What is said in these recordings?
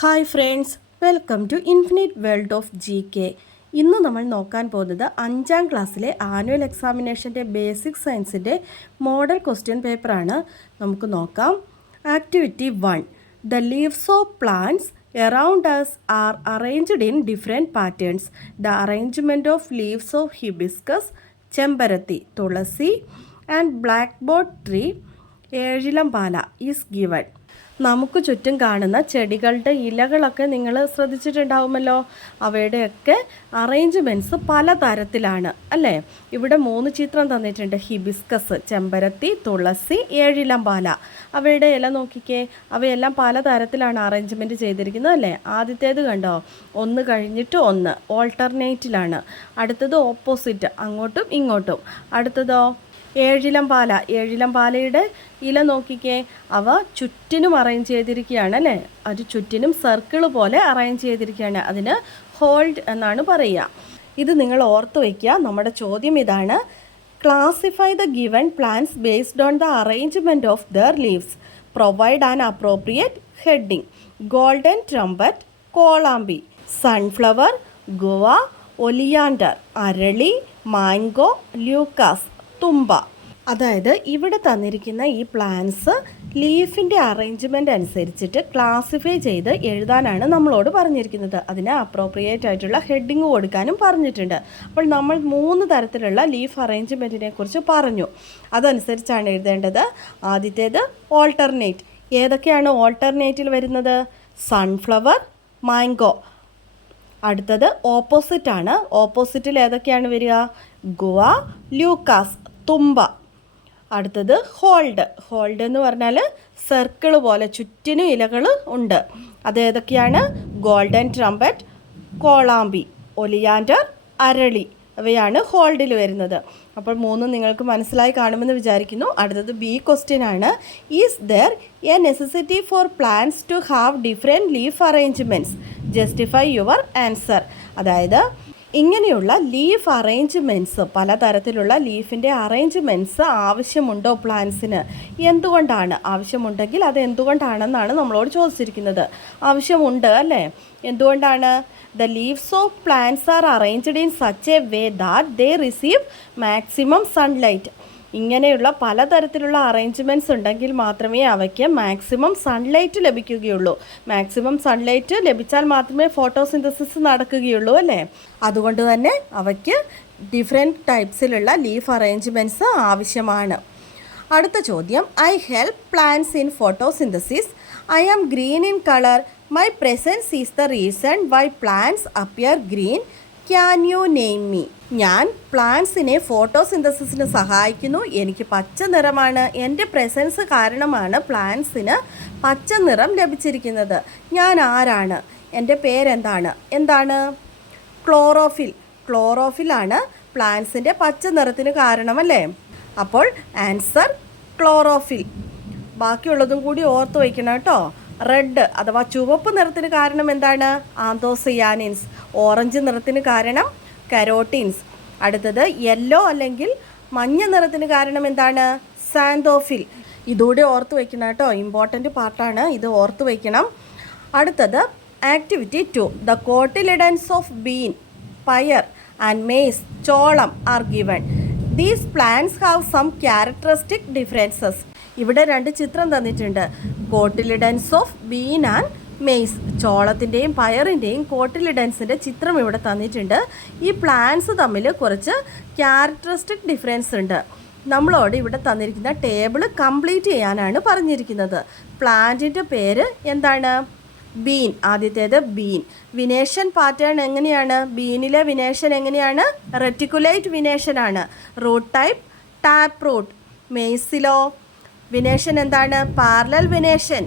Hi friends, welcome to infinite world of GK. ഇന്ന് നമ്മൾ നോക്കാൻ പോകുന്നത് 5ാം ക്ലാസ്സിലെ ആനുവൽ എക്സാമിനേഷൻ്റെ ബേസിക് സയൻസിൻ്റെ മോഡൽ ക്വസ്റ്റ്യൻ പേപ്പറാണ്. നമുക്ക് നോക്കാം. Activity 1. The leaves of plants around us are arranged in different patterns. The arrangement of leaves of hibiscus, ചെമ്പരത്തി, തുളസി and blackboard tree, ഏഴിലംപാല is given. നമുക്ക് ചുറ്റും കാണുന്ന ചെടികളുടെ ഇലകളൊക്കെ നിങ്ങൾ ശ്രദ്ധിച്ചിട്ടുണ്ടാവുമല്ലോ. അവയുടെയൊക്കെ അറേഞ്ച്മെൻറ്റ്സ് പല തരത്തിലാണ് അല്ലേ. ഇവിടെ 3 ചിത്രം തന്നിട്ടുണ്ട്. ഹിബിസ്കസ്, ചെമ്പരത്തി, തുളസി, ഏഴിലംപാല. അവയുടെ ഇല നോക്കിക്കേ, അവയെല്ലാം പല തരത്തിലാണ് അറേഞ്ച്മെൻറ്റ് ചെയ്തിരിക്കുന്നത് അല്ലേ. ആദ്യത്തേത് കണ്ടോ, ഒന്ന് കഴിഞ്ഞിട്ട് ഒന്ന്, ഓൾട്ടർനേറ്റിലാണ്. അടുത്തത് ഓപ്പോസിറ്റ്, അങ്ങോട്ടും ഇങ്ങോട്ടും. അടുത്തതോ ഏഴിലംപാല. ഏഴിലംപാലയുടെ ഇല നോക്കിക്കേ, അവ ചുറ്റിനും അറേഞ്ച് ചെയ്തിരിക്കുകയാണ് അല്ലേ. അത് ചുറ്റിനും സർക്കിൾ പോലെ അറേഞ്ച് ചെയ്തിരിക്കുകയാണ്. അതിന് ഹോൾഡ് എന്നാണ് പറയുക. ഇത് നിങ്ങൾ ഓർത്ത് വയ്ക്കുക. നമ്മുടെ ചോദ്യം ഇതാണ്: classify the given plants based on the arrangement of their leaves. Provide an appropriate heading. Golden trumpet, കോളാമ്പി. Sunflower, guava, oleander. അരളി, മാംഗോ, ലൂക്കാസ്, തുമ്പ. അതായത് ഇവിടെ തന്നിരിക്കുന്ന ഈ പ്ലാന്റ്സ് ലീഫിൻ്റെ അറേഞ്ച്മെൻറ്റ് അനുസരിച്ചിട്ട് ക്ലാസിഫൈ ചെയ്ത് എഴുതാനാണ് നമ്മളോട് പറഞ്ഞിരിക്കുന്നത്. അതിന് അപ്രോപ്രിയേറ്റ് ആയിട്ടുള്ള ഹെഡിങ് കൊടുക്കാനും പറഞ്ഞിട്ടുണ്ട്. അപ്പോൾ നമ്മൾ 3 തരത്തിലുള്ള ലീഫ് അറേഞ്ച്മെൻറ്റിനെ കുറിച്ച് പറഞ്ഞു. അതനുസരിച്ചാണ് എഴുതേണ്ടത്. ആദ്യത്തേത് ഓൾട്ടർനേറ്റ്. ഏതൊക്കെയാണ് ഓൾട്ടർനേറ്റിൽ വരുന്നത്? Sunflower, mango. അടുത്തത് ഓപ്പോസിറ്റ് ആണ്. ഓപ്പോസിറ്റിൽ ഏതൊക്കെയാണ് വരിക? ഗുവ, ലൂക്കാസ്, തുമ്പ. അടുത്തത് ഹോൾഡ്. ഹോൾഡ് എന്ന് പറഞ്ഞാൽ സർക്കിൾ പോലെ ചുറ്റിനും ഇലകൾ ഉണ്ട്. അതേതൊക്കെയാണ്? ഗോൾഡൻ ട്രംപറ്റ്, കോളാമ്പി, ഒലിയാൻഡർ, അരളി. അവയാണ് ഹോൾഡിൽ വരുന്നത്. അപ്പോൾ 3 നിങ്ങൾക്ക് മനസ്സിലായി കാണുമെന്ന് വിചാരിക്കുന്നു. അടുത്തത് ബി ക്വസ്റ്റ്യൻ ആണ്. Is there a necessity for plants to have different leaf arrangements? Justify your answer. അതായത് ഇങ്ങനെയുള്ള ലീഫ് അറേഞ്ച്മെൻറ്റ്സ്, പലതരത്തിലുള്ള ലീഫിൻ്റെ അറേഞ്ച്മെൻറ്റ്സ് ആവശ്യമുണ്ടോ പ്ലാന്റ്സിന്? എന്തുകൊണ്ടാണ്? ആവശ്യമുണ്ടെങ്കിൽ അത് എന്തുകൊണ്ടാണെന്നാണ് നമ്മളോട് ചോദിച്ചിരിക്കുന്നത്. ആവശ്യമുണ്ട് അല്ലേ. എന്തുകൊണ്ടാണ്? The leaves of plants are arranged in such a way that they receive maximum sunlight. ഇങ്ങനെയുള്ള പലതരത്തിലുള്ള അറേഞ്ച്മെൻറ്റ്സ് ഉണ്ടെങ്കിൽ മാത്രമേ അവയ്ക്ക് മാക്സിമം സൺലൈറ്റ് ലഭിക്കുകയുള്ളൂ. മാക്സിമം സൺലൈറ്റ് ലഭിച്ചാൽ മാത്രമേ ഫോട്ടോസിന്തസിസ് നടക്കുകയുള്ളൂ അല്ലേ. അതുകൊണ്ട് തന്നെ അവയ്ക്ക് ഡിഫറെൻറ്റ് ടൈപ്സിലുള്ള ലീഫ് അറേഞ്ച്മെൻറ്റ്സ് ആവശ്യമാണ്. അടുത്ത ചോദ്യം: I help plants in photosynthesis. I am green in colour. My presence is the reason why plants appear green. Can you name me? ഞാൻ പ്ലാന്റ്സിനെ ഫോട്ടോസിന്തസിസിന് സഹായിക്കുന്നു. എനിക്ക് പച്ച നിറമാണ്. എൻ്റെ പ്രസൻസ് കാരണമാണ് പ്ലാന്റ്സിന് പച്ച നിറം ലഭിച്ചിരിക്കുന്നത്. ഞാൻ ആരാണ്? എൻ്റെ പേരെന്താണ്? എന്താണ്? ക്ലോറോഫിൽ. ക്ലോറോഫിലാണ് പ്ലാന്റ്സിൻ്റെ പച്ച നിറത്തിന് കാരണമല്ലേ. അപ്പോൾ ആൻസർ ക്ലോറോഫിൽ. ബാക്കിയുള്ളതും കൂടി ഓർത്ത് വയ്ക്കണം കേട്ടോ. റെഡ് അഥവാ ചുവപ്പ് നിറത്തിന് കാരണം എന്താണ്? ആന്തോസയാനിൻസ്. ഓറഞ്ച് നിറത്തിന് കാരണം കരോട്ടീൻസ്. അടുത്തത് യെല്ലോ അല്ലെങ്കിൽ മഞ്ഞ നിറത്തിന് കാരണം എന്താണ്? സാന്തോഫിൽ. ഇതുകൂടി ഓർത്ത് വയ്ക്കണം കേട്ടോ. ഇമ്പോർട്ടൻ്റ് പാർട്ടാണ്, ഇത് ഓർത്ത് വയ്ക്കണം. അടുത്തത് activity 2. The cotyledons of bean, പയർ ആൻഡ് മെയ്സ്, ചോളം are given. These plants have some characteristic differences. ഇവിടെ 2 ചിത്രം തന്നിട്ടുണ്ട്. Cotyledons of bean and maize. ചോളത്തിൻ്റെയും പയറിൻ്റെയും കോട്ടിലിഡൻസിൻ്റെ ചിത്രം ഇവിടെ തന്നിട്ടുണ്ട്. ഈ പ്ലാന്റ്സ് തമ്മിൽ കുറച്ച് ക്യാരക്ടറിസ്റ്റിക് ഡിഫറൻസ് ഉണ്ട്. നമ്മളോട് ഇവിടെ തന്നിരിക്കുന്ന ടേബിൾ കംപ്ലീറ്റ് ചെയ്യാനാണ് പറഞ്ഞിരിക്കുന്നത്. പ്ലാന്റിൻ്റെ പേര് എന്താണ്? ബീൻ. ആദ്യത്തേത് ബീൻ. വിനേഷൻ പാറ്റേൺ എങ്ങനെയാണ്? ബീനിലെ വിനേഷൻ എങ്ങനെയാണ്? റെറ്റിക്കുലേറ്റ് വിനേഷനാണ്. Root type tap root. മെയ്സിലോ വിനേഷൻ എന്താണ്? Parallel venation.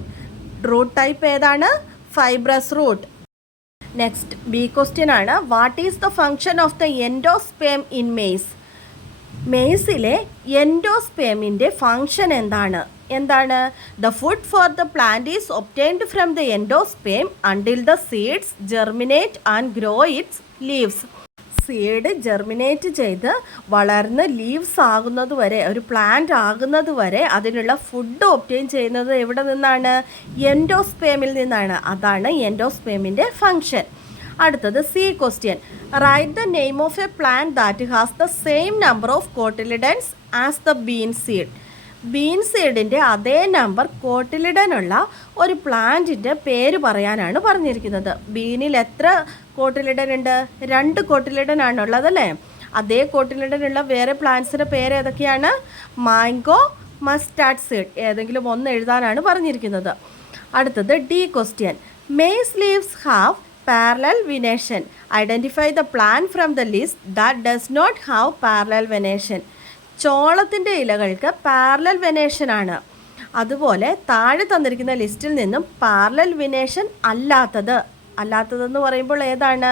റൂട്ട് ടൈപ്പ് ഏതാണ്? Fibrous root. Next B question ആണ്. What is the function of the endosperm in maize? മെയ്സിലെ എൻഡോസ്പേമിൻ്റെ ഫങ്ഷൻ എന്താണ്? The food for the plant is obtained from the endosperm until the seeds germinate and grow its leaves. Seed germinate ചെയ്ത് വളർന്ന് leaves ആകുന്നത് വരെ, ഒരു plant ആകുന്നത് വരെ അതിനുള്ള ഫുഡ് ഒബ്റ്റെയിൻ ചെയ്യുന്നത് എവിടെ നിന്നാണ്? എൻഡോസ്പേമിൽ നിന്നാണ്. അതാണ് എൻഡോസ്പേമിൻ്റെ ഫങ്ഷൻ. അടുത്തത് C question. Write the name of a plant that has the same number of cotyledons as the bean seed. Bean സീഡിൻ്റെ അതേ നമ്പർ കോട്ടിലിഡനുള്ള ഒരു പ്ലാന്റിൻ്റെ പേര് പറയാനാണ് പറഞ്ഞിരിക്കുന്നത്. ബീനിൽ എത്ര കോട്ടിലിഡൻ ഉണ്ട്? 2 കോട്ടിലിഡൻ ആണുള്ളതല്ലേ. അതേ കോട്ടിലിഡനുള്ള വേറെ പ്ലാന്റ്സിൻ്റെ പേര് ഏതൊക്കെയാണ്? Mango, mustard seed. ഏതെങ്കിലും ഒന്ന് എഴുതാനാണ് പറഞ്ഞിരിക്കുന്നത്. അടുത്തത് D question. Maize leaves have parallel venation. Identify the plant from the list that does not have parallel venation. ചോളത്തിൻ്റെ ഇലകൾക്ക് പാരലൽ വെനേഷനാണ്. അതുപോലെ താഴെ തന്നിരിക്കുന്ന ലിസ്റ്റിൽ നിന്നും പാരലൽ വെനേഷൻ അല്ലാത്തതെന്ന് പറയുമ്പോൾ ഏതാണ്?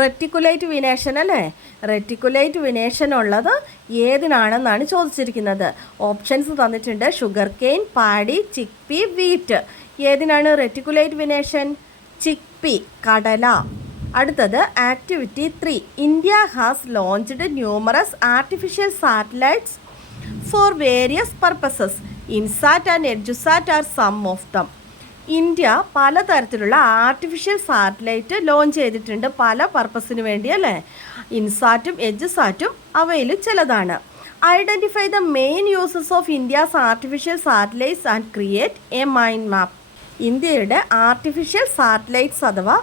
റെറ്റിക്കുലേറ്റ് വിനേഷൻ അല്ലേ. റെറ്റിക്കുലേറ്റ് വിനേഷൻ ഉള്ളത് ഏതിനാണെന്നാണ് ചോദിച്ചിരിക്കുന്നത്. ഓപ്ഷൻസ് തന്നിട്ടുണ്ട്: sugar cane, paddy, chickpea, wheat. ഏതിനാണ് റെറ്റിക്കുലേറ്റ് വിനേഷൻ? ചിക്പി, കടല. അടുത്തത് activity 3. India has launched numerous artificial satellites for various purposes. INSAT and EDUSAT are some of them. India പലതരത്തിലുള്ള ആർട്ടിഫിഷ്യൽ സാറ്റലൈറ്റ് ലോഞ്ച് ചെയ്തിട്ടുണ്ട്, പല പർപ്പസിന് വേണ്ടി അല്ലേ. ഇൻസാറ്റും എഡ്ജുസാറ്റും അവയിൽ ചിലതാണ്. Identify the main uses of India's artificial satellites and create a mind മാപ്പ്. ഇന്ത്യയുടെ ആർട്ടിഫിഷ്യൽ സാറ്റലൈറ്റ്സ് അഥവാ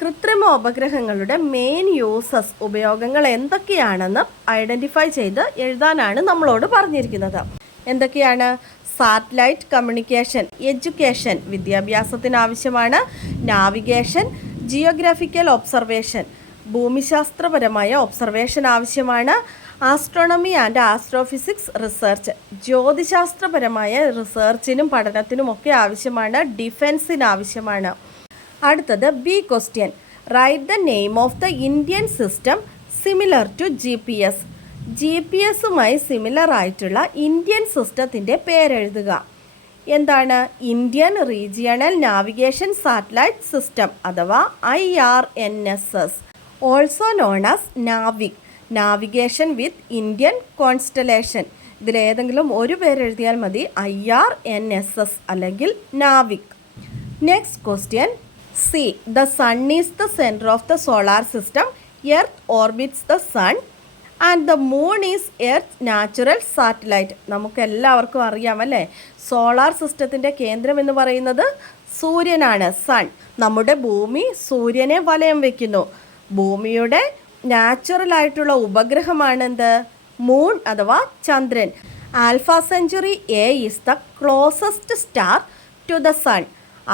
കൃത്രിമ ഉപഗ്രഹങ്ങളുടെ മെയിൻ യൂസസ്, ഉപയോഗങ്ങൾ എന്തൊക്കെയാണെന്ന് ഐഡൻറ്റിഫൈ ചെയ്ത് എഴുതാനാണ് നമ്മളോട് പറഞ്ഞിരിക്കുന്നത്. എന്തൊക്കെയാണ്? സാറ്റലൈറ്റ് കമ്മ്യൂണിക്കേഷൻ, എഡ്യൂക്കേഷൻ, വിദ്യാഭ്യാസത്തിന് ആവശ്യമാണ്. നാവിഗേഷൻ, ജിയോഗ്രാഫിക്കൽ ഒബ്സർവേഷൻ, ഭൂമിശാസ്ത്രപരമായ ഒബ്സർവേഷൻ ആവശ്യമാണ്. ആസ്ട്രോണമി ആൻഡ് ആസ്ട്രോഫിസിക്സ് റിസർച്ച്, ജ്യോതിശാസ്ത്രപരമായ റിസർച്ചിനും പഠനത്തിനുമൊക്കെ ആവശ്യമാണ്. ഡിഫെൻസിന് ആവശ്യമാണ്. അടുത്തത് B question. Write the name of the Indian system similar to GPS. GPS-ഉമായി സിമിലർ ആയിട്ടുള്ള ഇന്ത്യൻ സിസ്റ്റത്തിൻ്റെ പേരെഴുതുക. എന്താണ്? Indian regional navigation satellite system അഥവാ IRNSS, also known as NavIC. Navigation with Indian constellation. ഇതിലേതെങ്കിലും ഒരു പേരെഴുതിയാൽ മതി. IRNSS അല്ലെങ്കിൽ NavIC. Next question C. The sun is the centre of the solar system. Earth orbits the sun and the moon is earth natural satellite. നമുക്കെല്ലാവർക്കും അറിയാമല്ലേ, solar സിസ്റ്റത്തിൻ്റെ കേന്ദ്രം എന്ന് പറയുന്നത് സൂര്യനാണ്, സൺ. നമ്മുടെ ഭൂമി സൂര്യനെ വലയം വയ്ക്കുന്നു. ഭൂമിയുടെ നാച്ചുറൽ ആയിട്ടുള്ള ഉപഗ്രഹമാണ് എന്ത്? മൂൺ അഥവാ ചന്ദ്രൻ. Alpha century A is the closest star to the sun.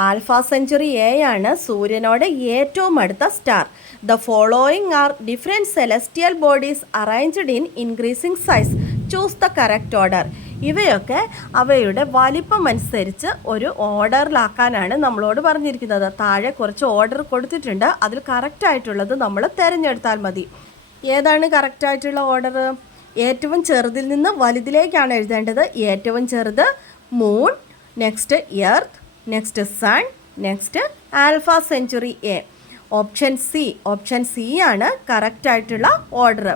Alpha century A ആണ് സൂര്യനോട് ഏറ്റവും അടുത്ത star. The following are different celestial bodies arranged in increasing size. Choose the correct order. ഇവയൊക്കെ അവയുടെ വലിപ്പം അനുസരിച്ച് ഒരു ഓർഡറിലാക്കാനാണ് നമ്മളോട് പറഞ്ഞിരിക്കുന്നത്. താഴെ കുറച്ച് ഓർഡർ കൊടുത്തിട്ടുണ്ട്, അതിൽ കറക്റ്റായിട്ടുള്ളത് നമ്മൾ തിരഞ്ഞെടുത്താൽ മതി. ഏതാണ് കറക്റ്റായിട്ടുള്ള ഓർഡർ? ഏറ്റവും ചെറുതിൽ നിന്ന് വലുതിലേക്കാണ് എഴുതേണ്ടത്. ഏറ്റവും ചെറുത് moon, next earth, next sun, next Alpha century A. Option C ആണ് കറക്റ്റായിട്ടുള്ള order.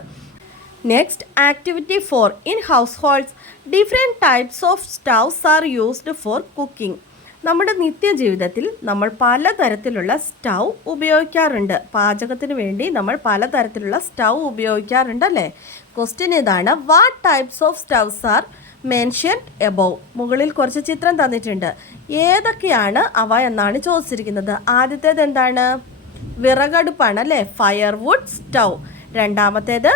Next activity 4. In house holds different types of stoves are used for cooking. നമ്മുടെ നിത്യജീവിതത്തിൽ നമ്മൾ പലതരത്തിലുള്ള സ്റ്റൗ ഉപയോഗിക്കാറുണ്ട്. പാചകത്തിന് വേണ്ടി നമ്മൾ പലതരത്തിലുള്ള സ്റ്റൗ ഉപയോഗിക്കാറുണ്ടല്ലേ. ക്വസ്റ്റ്യൻ ഇതാണ്: what types of stoves R mentioned above. മുകളിൽ കുറച്ച് ചിത്രം തന്നിട്ടുണ്ട്. ഏതൊക്കെയാണ് അവ എന്നാണ് ചോദിച്ചിരിക്കുന്നത്. ആദ്യത്തേത് എന്താണ്? വിറകടുപ്പാണ് അല്ലേ, ഫയർവുഡ് സ്റ്റൗ. രണ്ടാമത്തേത്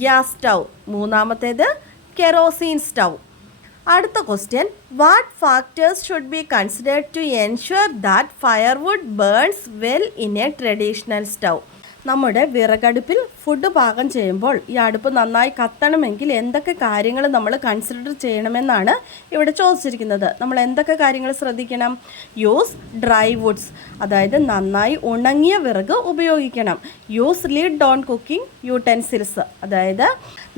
ഗ്യാസ് സ്റ്റൗ. മൂന്നാമത്തേത് കെറോസിൻ സ്റ്റൗ. അടുത്ത question: what factors should be considered to ensure that firewood burns well in a traditional stove. നമ്മുടെ വിറകടുപ്പിൽ ഫുഡ് പാകം ചെയ്യുമ്പോൾ ഈ അടുപ്പ് നന്നായി കത്തണമെങ്കിൽ എന്തൊക്കെ കാര്യങ്ങൾ നമ്മൾ കൺസിഡർ ചെയ്യണമെന്നാണ് ഇവിടെ ചോദിച്ചിരിക്കുന്നത്. നമ്മൾ എന്തൊക്കെ കാര്യങ്ങൾ ശ്രദ്ധിക്കണം? യൂസ് ഡ്രൈ വുഡ്സ്, അതായത് നന്നായി ഉണങ്ങിയ വിറക് ഉപയോഗിക്കണം. Use lid on cooking utensils, അതായത്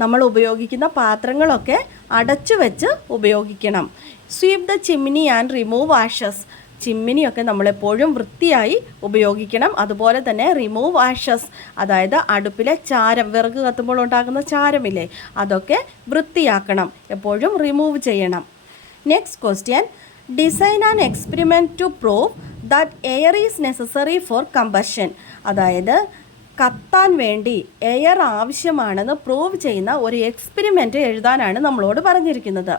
നമ്മൾ ഉപയോഗിക്കുന്ന പാത്രങ്ങളൊക്കെ അടച്ചു വെച്ച് ഉപയോഗിക്കണം. Sweep the chimney and remove ashes. ചിമ്മിനിയൊക്കെ നമ്മളെപ്പോഴും വൃത്തിയായി ഉപയോഗിക്കണം. അതുപോലെ തന്നെ റിമൂവ് ആഷസ്, അതായത് അടുപ്പിലെ ചാരം, വിറക് കത്തുമ്പോൾ ഉണ്ടാകുന്ന ചാരമില്ലേ, അതൊക്കെ വൃത്തിയാക്കണം, എപ്പോഴും റിമൂവ് ചെയ്യണം. Next question, design an experiment to prove that air is necessary for combustion. അതായത് കത്താൻ വേണ്ടി എയർ ആവശ്യമാണെന്ന് പ്രൂവ് ചെയ്യുന്ന ഒരു എക്സ്പെരിമെൻറ്റ് എഴുതാനാണ് നമ്മളോട് പറഞ്ഞിരിക്കുന്നത്.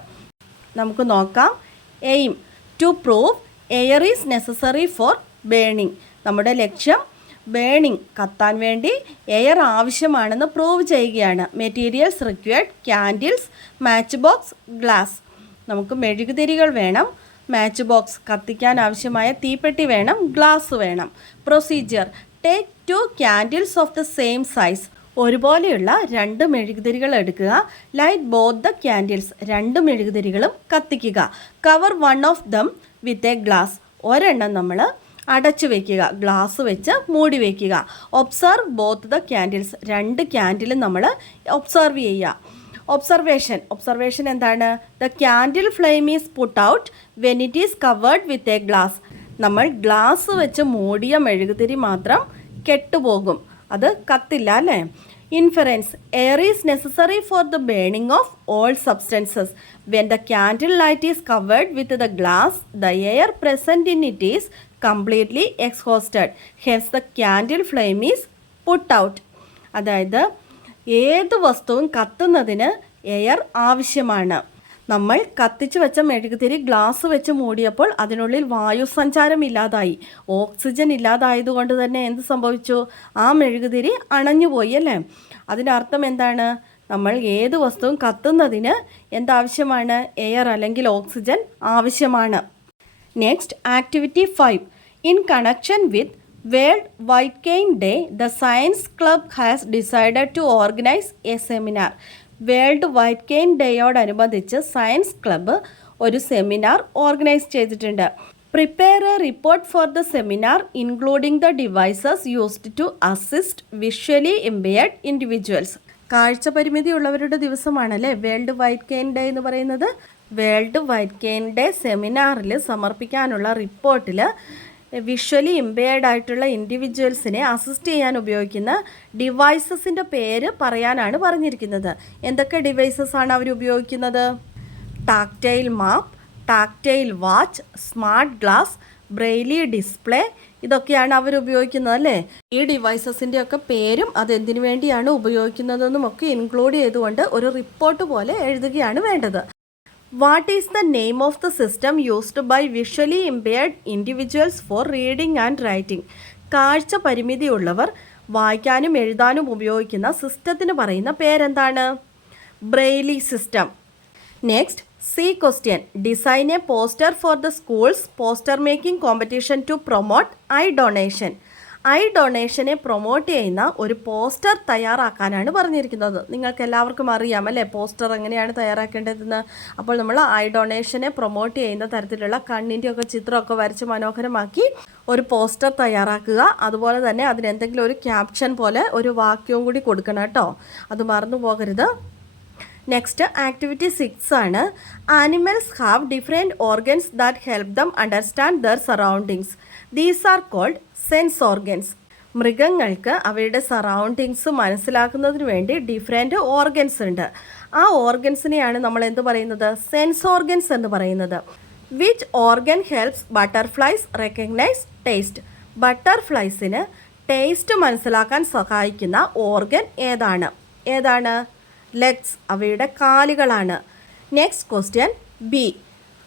നമുക്ക് നോക്കാം. Aim to prove air is necessary for burning. നമ്മുടെ ലക്ഷ്യം ബേണിംഗ്, കത്താൻ വേണ്ടി എയർ ആവശ്യമാണെന്ന് പ്രൂവ് ചെയ്യുകയാണ്. Materials required candles, match box, glass. നമുക്ക് മെഴുകുതിരികൾ വേണം, മാച്ച് ബോക്സ് കത്തിക്കാൻ ആവശ്യമായ തീപ്പെട്ടി വേണം, ഗ്ലാസ് വേണം. Procedure, take 2 candles of the same size. ഒരുപോലെയുള്ള 2 മെഴുകുതിരികൾ എടുക്കുക. ലൈറ്റ് ബോത്ത് ദ ക്യാൻഡിൽസ്, 2 മെഴുകുതിരികളും കത്തിക്കുക. Cover 1 of them with a glass. ഒരെണ്ണം നമ്മൾ അടച്ചു വയ്ക്കുക, ഗ്ലാസ് വെച്ച് മൂടി വയ്ക്കുക. ഒബ്സർവ് ബോത്ത് ദ ക്യാൻഡിൽസ്, 2 ക്യാൻഡിലും നമ്മൾ ഒബ്സർവ് ചെയ്യുക. ഒബ്സർവേഷൻ എന്താണ്? The candle flame is put out when it is covered with a glass. നമ്മൾ ഗ്ലാസ് വെച്ച് മൂടിയ മെഴുകുതിരി മാത്രം കെട്ടുപോകും, അത് കത്തില്ല അല്ലേ? Inference, air is necessary for the burning of all substances. When the candle light is covered with the glass, the air present in it is completely exhausted. Hence the candle flame is put out. അതായത് ഏത് വസ്തുവും കത്തുന്നതിന് air ആവശ്യമാണ്. നമ്മൾ കത്തിച്ച് വെച്ച മെഴുകുതിരി glass വെച്ച് മൂടിയപ്പോൾ അതിനുള്ളിൽ വായു സഞ്ചാരം ഇല്ലാതായി, ഓക്സിജൻ ഇല്ലാതായതുകൊണ്ട് തന്നെ എന്ത് സംഭവിച്ചു? ആ മെഴുകുതിരി അണഞ്ഞുപോയി അല്ലേ? അതിൻ്റെ അർത്ഥം എന്താണ്? നമ്മൾ ഏത് വസ്തുവും കത്തുന്നതിന് എന്താവശ്യമാണ്? എയർ അല്ലെങ്കിൽ ഓക്സിജൻ ആവശ്യമാണ്. Next, activity 5. In connection with World White Cane Day, the Science Club has decided to organize a seminar. World white cane ഡേയോടനുബന്ധിച്ച് സയൻസ് ക്ലബ്ബ് ഒരു സെമിനാർ ഓർഗനൈസ് ചെയ്തിട്ടുണ്ട്. Prepare a report for the seminar including the devices used to assist visually impaired individuals. കാഴ്ച പരിമിതി ഉള്ളവരുടെ ദിവസമാണല്ലേ world white cane day എന്ന് പറയുന്നത്. World white cane day സെമിനാറിൽ സമർപ്പിക്കാനുള്ള റിപ്പോർട്ടിൽ വിഷ്വലി ഇംപെയർഡ് ആയിട്ടുള്ള ഇൻഡിവിജ്വൽസിനെ അസിസ്റ്റ് ചെയ്യാൻ ഉപയോഗിക്കുന്ന ഡിവൈസസിൻ്റെ പേര് പറയാനാണ് പറഞ്ഞിരിക്കുന്നത്. എന്തൊക്കെ ഡിവൈസസ് ആണ് അവർ ഉപയോഗിക്കുന്നത്? Tactile map, tactile watch, smart glass, braille display, ഇതൊക്കെയാണ് അവർ ഉപയോഗിക്കുന്നത് അല്ലേ? ഈ ഡിവൈസസിൻ്റെ ഒക്കെ പേരും അതെന്തിനു വേണ്ടിയാണ് ഉപയോഗിക്കുന്നതെന്നും ഒക്കെ ഇൻക്ലൂഡ് ചെയ്തുകൊണ്ട് ഒരു റിപ്പോർട്ട് പോലെ എഴുതുകയാണ് വേണ്ടത്. What is the name of the system used by visually impaired individuals for reading and writing? കാഴ്ച പരിമിതിയുള്ളവർ വായിക്കാനും എഴുതാനും ഉപയോഗിക്കുന്ന സിസ്റ്റത്തിന് പറയുന്ന പേരെന്താണ്? Braille system. Next, C question. Design a poster for the schools poster making competition to promote eye donation. Eye ഡൊണേഷനെ promote ചെയ്യുന്ന ഒരു പോസ്റ്റർ തയ്യാറാക്കാനാണ് പറഞ്ഞിരിക്കുന്നത്. നിങ്ങൾക്ക് എല്ലാവർക്കും അറിയാം അല്ലേ പോസ്റ്റർ എങ്ങനെയാണ് തയ്യാറാക്കേണ്ടതെന്ന്. അപ്പോൾ നമ്മൾ ഐ ഡൊണേഷനെ പ്രൊമോട്ട് ചെയ്യുന്ന തരത്തിലുള്ള കണ്ണിൻ്റെയൊക്കെ ചിത്രമൊക്കെ വരച്ച് മനോഹരമാക്കി ഒരു പോസ്റ്റർ തയ്യാറാക്കുക. അതുപോലെ തന്നെ അതിനെന്തെങ്കിലും ഒരു ക്യാപ്ഷൻ പോലെ ഒരു വാക്യവും കൂടി കൊടുക്കണം കേട്ടോ, അത് മറന്നു പോകരുത്. നെക്സ്റ്റ്, ആക്ടിവിറ്റി 6 ആണ്. Animals have different organs that help them understand their surroundings. These are called sense organs. മൃഗങ്ങൾക്ക് അവയുടെ സറൗണ്ടിങ്സ് മനസ്സിലാക്കുന്നതിന് വേണ്ടി ഡിഫറെൻറ്റ് ഓർഗൻസ് ഉണ്ട്. ആ ഓർഗൻസിനെയാണ് നമ്മൾ എന്ത് പറയുന്നത്? സെൻസ് ഓർഗൻസ് എന്ന് പറയുന്നത്. Which organ helps butterflies recognise taste. ബട്ടർഫ്ലൈസിന് ടേസ്റ്റ് മനസ്സിലാക്കാൻ സഹായിക്കുന്ന ഓർഗൻ ഏതാണ്? ലെഗ്സ്, അവയുടെ കാലുകളാണ്. Next question B.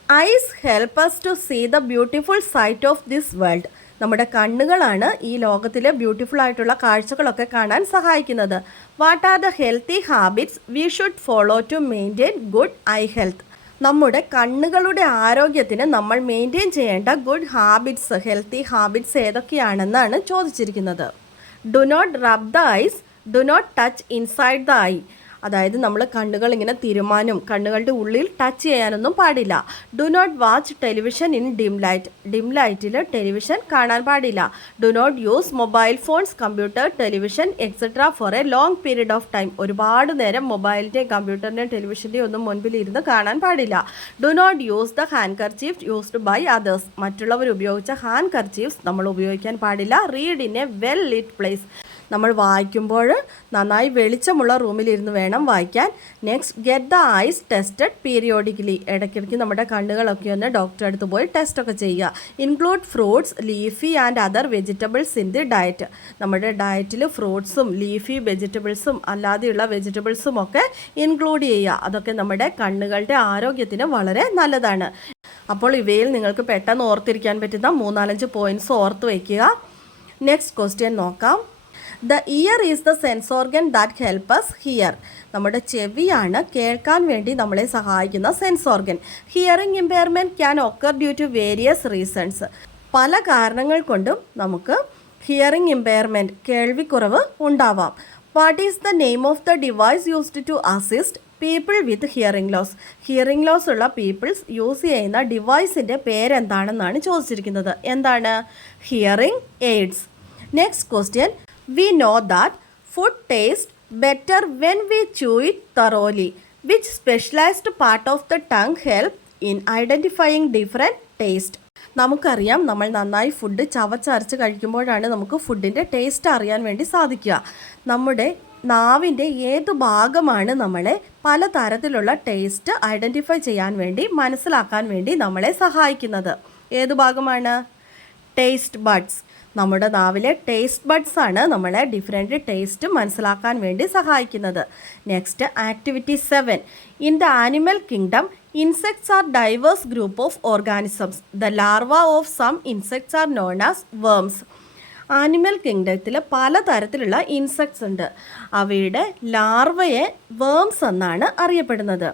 Eyes help us to see the beautiful sight of this world. നമ്മുടെ കണ്ണുകളാണ് ഈ ലോകത്തിലെ ബ്യൂട്ടിഫുൾ ആയിട്ടുള്ള കാഴ്ചകളൊക്കെ കാണാൻ സഹായിക്കുന്നത്. What are the healthy habits we should follow to maintain good eye health. നമ്മുടെ കണ്ണുകളുടെ ആരോഗ്യത്തിന് നമ്മൾ മെയിൻറ്റെയിൻ ചെയ്യേണ്ട ഗുഡ് ഹാബിറ്റ്സ്, ഹെൽത്തി ഹാബിറ്റ്സ് ഏതൊക്കെയാണെന്നാണ് ചോദിച്ചിരിക്കുന്നത്. Do not rub the eyes, do not touch inside the eye. അതായത് നമ്മൾ കണ്ണുകൾ ഇങ്ങനെ തിരുമാനും കണ്ണുകളുടെ ഉള്ളിൽ ടച്ച് ചെയ്യാനൊന്നും പാടില്ല. Do not watch television in dim light. Dim ലൈറ്റിൽ ടെലിവിഷൻ കാണാൻ പാടില്ല. Do not use mobile phones, computer, television etcetera for a long period of time. ഒരുപാട് നേരം മൊബൈലിൻ്റെയും കമ്പ്യൂട്ടറിൻ്റെയും ടെലിവിഷൻ്റെയും ഒന്നും മുൻപിൽ ഇരുന്ന് കാണാൻ പാടില്ല. Do not use the handkerchief used by others. മറ്റുള്ളവർ ഉപയോഗിച്ച ഹാൻഡ് കർച്ചീഫ്സ് നമ്മൾ ഉപയോഗിക്കാൻ പാടില്ല. Read in a well lit place. നമ്മൾ വായിക്കുമ്പോൾ നന്നായി വെളിച്ചമുള്ള റൂമിലിരുന്ന് വേണം വായിക്കാൻ. Next, get the eyes tested periodically. ഇടയ്ക്കിടയ്ക്ക് നമ്മുടെ കണ്ണുകളൊക്കെ ഒന്ന് ഡോക്ടറെ അടുത്ത് പോയി ടെസ്റ്റൊക്കെ ചെയ്യുക. Include fruits, leafy and other vegetables in the diet. നമ്മുടെ ഡയറ്റിൽ ഫ്രൂട്ട്സും ലീഫി വെജിറ്റബിൾസും അല്ലാതെയുള്ള വെജിറ്റബിൾസും ഒക്കെ ഇൻക്ലൂഡ് ചെയ്യുക. അതൊക്കെ നമ്മുടെ കണ്ണുകളുടെ ആരോഗ്യത്തിന് വളരെ നല്ലതാണ്. അപ്പോൾ ഇവയിൽ നിങ്ങൾക്ക് പെട്ടെന്ന് ഓർത്തിരിക്കാൻ പറ്റുന്ന 3-4 പോയിൻറ്റ്സ് ഓർത്ത് വയ്ക്കുക. നെക്സ്റ്റ് ക്വസ്റ്റ്യൻ നോക്കാം. The ear is the sense organ that help us hear. നമ്മുടെ ചെവിയാണ് കേൾക്കാൻ വേണ്ടി നമ്മളെ സഹായിക്കുന്ന sense organ. Hearing impairment can occur due to various reasons. പല കാരണങ്ങൾ കൊണ്ടും നമുക്ക് ഹിയറിംഗ് ഇമ്പയർമെൻറ്റ്, കേൾവിക്കുറവ് ഉണ്ടാവാം. What is the name of the device used to assist people with hearing loss. Hearing loss ഉള്ള പീപ്പിൾസ് യൂസ് ചെയ്യുന്ന ഡിവൈസിൻ്റെ പേരെന്താണെന്നാണ് ചോദിച്ചിരിക്കുന്നത്. എന്താണ്? Hearing aids. Next question. We know that food tastes better when we chew it thoroughly. Which specialized part of the tongue help in identifying different taste? നമുക്കറിയാം, നമ്മൾ നന്നായി food ചവച്ചരച്ച് കഴിക്കുമ്പോഴാണ് നമുക്ക് ഫുഡിൻ്റെ ടേസ്റ്റ് അറിയാൻ വേണ്ടി സാധിക്കുക. നമ്മുടെ നാവിൻ്റെ ഏത് ഭാഗമാണ് നമ്മളെ പലതരത്തിലുള്ള ടേസ്റ്റ് ഐഡൻറ്റിഫൈ ചെയ്യാൻ വേണ്ടി, മനസ്സിലാക്കാൻ വേണ്ടി നമ്മളെ സഹായിക്കുന്നത്? ഏത് ഭാഗമാണ്? Taste buds. നമ്മുടെ നാവിലെ ടേസ്റ്റ് ബഡ്സ് ആണ് നമ്മളെ ഡിഫറെൻറ്റ് ടേസ്റ്റ് മനസ്സിലാക്കാൻ വേണ്ടി സഹായിക്കുന്നത്. Next, activity 7. In the animal kingdom, insects are diverse group of organisms. The larva of some insects are known as worms. Animal കിങ്ഡത്തിൽ പലതരത്തിലുള്ള ഇൻസെക്ട്സ് ഉണ്ട്. അവയുടെ ലാർവയെ വേംസ് എന്നാണ് അറിയപ്പെടുന്നത്.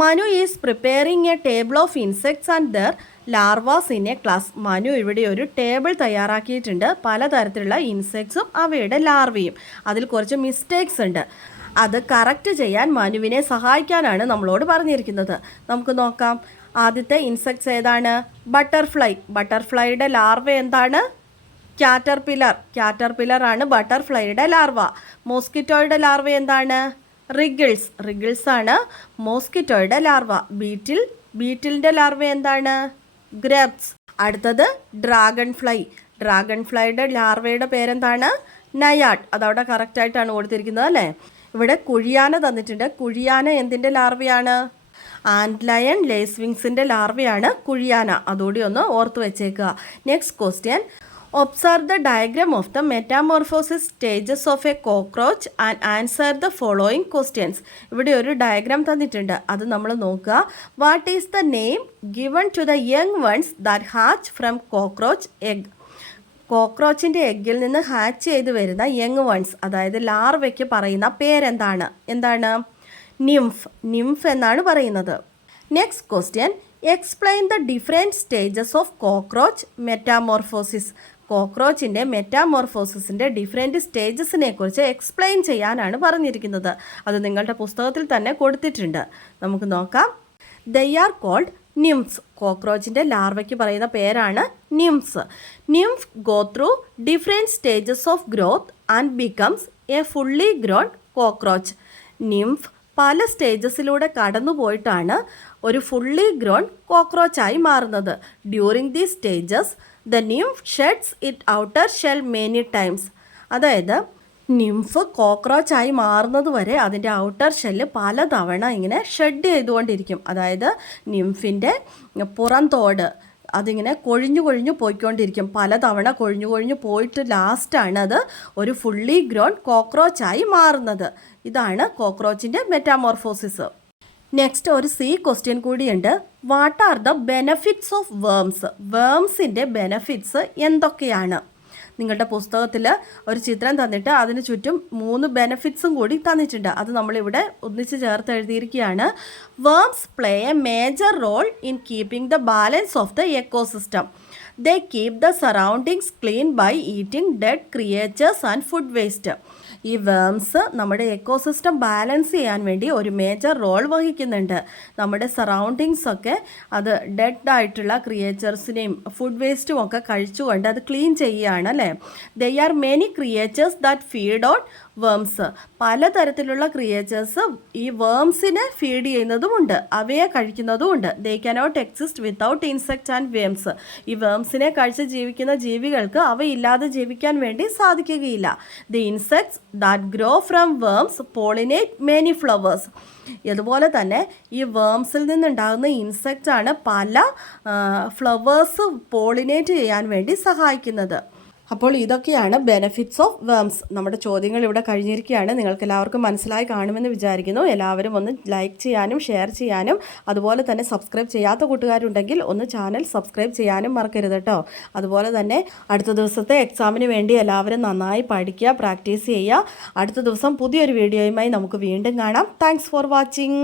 Manu is preparing a table of insects and their larvas in a class. Manu ഇവിടെ ഒരു table തയ്യാറാക്കിയിട്ടുണ്ട്. പലതരത്തിലുള്ള ഇൻസെക്ട്സും അവയുടെ ലാർവയും. അതിൽ കുറച്ച് മിസ്റ്റേക്സ് ഉണ്ട്. അത് കറക്റ്റ് ചെയ്യാൻ മനുവിനെ സഹായിക്കാനാണ് നമ്മളോട് പറഞ്ഞിരിക്കുന്നത്. നമുക്ക് നോക്കാം. ആദ്യത്തെ ഇൻസെക്ട്സ് ഏതാണ്? ബട്ടർഫ്ലൈ. ബട്ടർഫ്ലൈയുടെ ലാർവ എന്താണ്? കാറ്റർപില്ലർ. കാറ്റർപില്ലർ ആണ് ബട്ടർഫ്ലൈയുടെ ലാർവ. മോസ്കിറ്റോയുടെ ലാർവ എന്താണ്? റിഗിൾസ്. റിഗിൾസ് ആണ് മോസ്കിറ്റോയുടെ ലാർവ. ബീറ്റിൽ. ബീറ്റിലിൻ്റെ ലാർവ എന്താണ്? ഗ്രബ്സ്. അടുത്തത് ഡ്രാഗൺ ഫ്ലൈ. ഡ്രാഗൺ ഫ്ലൈയുടെ ലാർവയുടെ പേരെന്താണ്? നയാഡ്. അതവിടെ കറക്റ്റായിട്ടാണ് കൊടുത്തിരിക്കുന്നത് അല്ലേ? ഇവിടെ കുഴിയാന തന്നിട്ടുണ്ട്. കുഴിയാന എന്തിൻ്റെ ലാർവയാണ്? And lion ലേസ്വിങ്സിൻ്റെ ലാർവയാണ് കുഴിയാന. അതുകൂടി ഒന്ന് ഓർത്ത് വെച്ചേക്കുക. Next question. Observe the diagram of the metamorphosis stages of a cockroach and answer the following questions. ഇവിടെ ഒരു ഡയഗ്രാം തന്നിട്ടുണ്ട്. അത് നമ്മൾ നോക്കുക. What is the name given to the young ones that hatch from cockroach egg. കോക്രോച്ചിൻ്റെ എഗ്ഗിൽ നിന്ന് hatch ചെയ്ത് വരുന്ന യങ് വൺസ്, അതായത് ലാർവയ്ക്ക് പറയുന്ന പേരെന്താണ്? എന്താണ്? നിംഫ്. നിംഫ് എന്നാണ് പറയുന്നത്. Next question. Explain the different stages of cockroach metamorphosis. കോക്രോച്ചിൻ്റെ മെറ്റാമോർഫോസിസിൻ്റെ ഡിഫറെൻറ്റ് സ്റ്റേജസിനെ കുറിച്ച് എക്സ്പ്ലെയിൻ ചെയ്യാനാണ് പറഞ്ഞിരിക്കുന്നത്. അത് നിങ്ങളുടെ പുസ്തകത്തിൽ തന്നെ കൊടുത്തിട്ടുണ്ട്. നമുക്ക് നോക്കാം. They are called നിംഫ്സ്. കോക്രോച്ചിൻ്റെ ലാർവയ്ക്ക് പറയുന്ന പേരാണ് nymphs. Nymph go through different stages of growth and becomes a fully grown cockroach. Nymph പല സ്റ്റേജസിലൂടെ കടന്നു പോയിട്ടാണ് ഒരു ഫുള്ളി ഗ്രോൺ കോക്രോച്ചായി മാറുന്നത്. During these stages the nymph sheds it outer shell many times. അതായത് നിംഫ് കോക്രോച്ചായി മാറുന്നത് വരെ അതിൻ്റെ ഔട്ടർ ഷെല്ല് പലതവണ ഇങ്ങനെ ഷെഡ് ചെയ്തുകൊണ്ടിരിക്കും. അതായത് നിംഫിൻ്റെ പുറംതോട് അതിങ്ങനെ കൊഴിഞ്ഞു പോയിക്കൊണ്ടിരിക്കും. പലതവണ കൊഴിഞ്ഞു പോയിട്ട് ലാസ്റ്റാണ് അത് ഒരു ഫുള്ളി ഗ്രോൺ കോക്രോച്ചായി മാറുന്നത്. ഇതാണ് കോക്രോച്ചിൻ്റെ മെറ്റാമോർഫോസിസ്. നെക്സ്റ്റ് ഒരു സി ക്വസ്റ്റ്യൻ കൂടിയുണ്ട്. What are the benefits of worms. വേംസിൻ്റെ ബെനഫിറ്റ്സ് എന്തൊക്കെയാണ്? നിങ്ങളുടെ പുസ്തകത്തിൽ ഒരു ചിത്രം തന്നിട്ട് അതിന് ചുറ്റും 3 ബെനഫിറ്റ്സും കൂടി തന്നിട്ടുണ്ട്. അത് നമ്മളിവിടെ ഒന്നിച്ച് ചേർത്ത് എഴുതിയിരിക്കുകയാണ്. Worms play a major role in keeping the balance of the ecosystem. They keep the surroundings clean by eating dead creatures and food waste. ഈ വേംസ് നമ്മുടെ എക്കോസിസ്റ്റം ബാലൻസ് ചെയ്യാൻ വേണ്ടി ഒരു മേജർ റോൾ വഹിക്കുന്നുണ്ട്. നമ്മുടെ സറൗണ്ടിങ്സ് ഒക്കെ അത് ഡെഡ് ആയിട്ടുള്ള ക്രിയേച്ചേഴ്സിനെയും ഫുഡ് വേസ്റ്റും ഒക്കെ കഴിച്ചുകൊണ്ട് അത് ക്ലീൻ ചെയ്യുകയാണ് അല്ലേ. They are many creatures that feed on worms. പലതരത്തിലുള്ള ക്രിയേച്ചേഴ്സ് ഈ വേംസിനെ ഫീഡ് ചെയ്യുന്നതുമുണ്ട്, അവയെ കഴിക്കുന്നതുമുണ്ട്. They cannot exist without insects and worms. ഈ വേംസിനെ കഴിച്ച് ജീവിക്കുന്ന ജീവികൾക്ക് അവയില്ലാതെ ജീവിക്കാൻ വേണ്ടി സാധിക്കുകയില്ല. The insects that grow from worms pollinate many flowers. അതുപോലെ തന്നെ ഈ വേംസിൽ നിന്നുണ്ടാകുന്ന ഇൻസെക്ട്സ് ആണ് പല ഫ്ലവേഴ്സ് പോളിനേറ്റ് ചെയ്യാൻ വേണ്ടി സഹായിക്കുന്നത്. അപ്പോൾ ഇതൊക്കെയാണ് ബെനിഫിറ്റ്സ് ഓഫ് വേംസ്. നമ്മുടെ ചോദ്യങ്ങൾ ഇവിടെ കഴിഞ്ഞിരിക്കുകയാണ്. നിങ്ങൾക്ക് എല്ലാവർക്കും മനസ്സിലായി കാണുമെന്ന് വിചാരിക്കുന്നു. എല്ലാവരും ഒന്ന് ലൈക്ക് ചെയ്യാനും ഷെയർ ചെയ്യാനും അതുപോലെ തന്നെ സബ്സ്ക്രൈബ് ചെയ്യാത്ത കൂട്ടുകാരുണ്ടെങ്കിൽ ഒന്ന് ചാനൽ സബ്സ്ക്രൈബ് ചെയ്യാനും മറക്കരുത് കേട്ടോ. അതുപോലെ തന്നെ അടുത്ത ദിവസത്തെ എക്സാമിന് വേണ്ടി എല്ലാവരും നന്നായി പഠിക്കുക, പ്രാക്ടീസ് ചെയ്യുക. അടുത്ത ദിവസം പുതിയൊരു വീഡിയോയുമായി നമുക്ക് വീണ്ടും കാണാം. Thanks for watching.